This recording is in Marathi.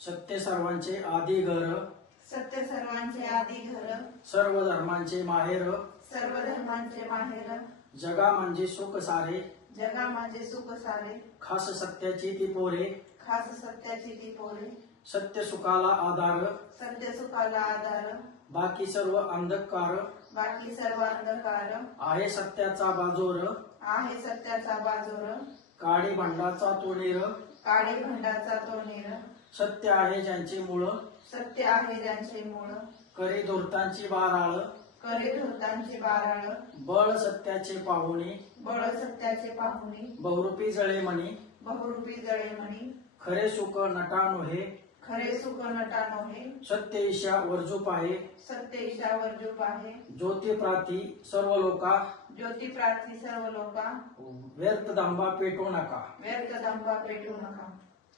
सत्य सर्वांचे आदी घर, सत्य सर्वांचे आदी घर, सर्व धर्मांचे माहेर, सर्व धर्मांचे माहेर, जगा म्हणजे सुख सारे, जगा माझे सुख सारे, खास सत्याची ती पोरे, खास सत्याची ती पोरे, सत्य सुखाला आधार, सत्य सुखाला आधार, बाकी सर्व अंधकार, बाकी सर्व अंधकार, आहे सत्याचा बाजोर, आहे सत्याचा बाजोर, काळी भांडाचा तो नीर, काळी भंडाचा तो नीर, सत्य आहे ज्यांचे मूळ, सत्य आहे ज्यांचे मूळ, करी धूर्तांची बाराळ, करे धूर्तांची बाराळ, बळ सत्याचे पाहुणे, बळ सत्याचे पाहुणे, बहुरूपी जळे म्हणी, बहुरूपी जळे म्हणी, खरे सुख नटा नोहे, खरे सुख नटा नोहे, सत्य ईशा वर्जूप आहे, सत्य ईशावर जूप आहे, ज्योती प्राती सर्व लोका, ज्योती प्रार्थी सर्व लोका, व्यर्थ दांबा पेटू नका. व्यर्थ दंभा पेटू नका.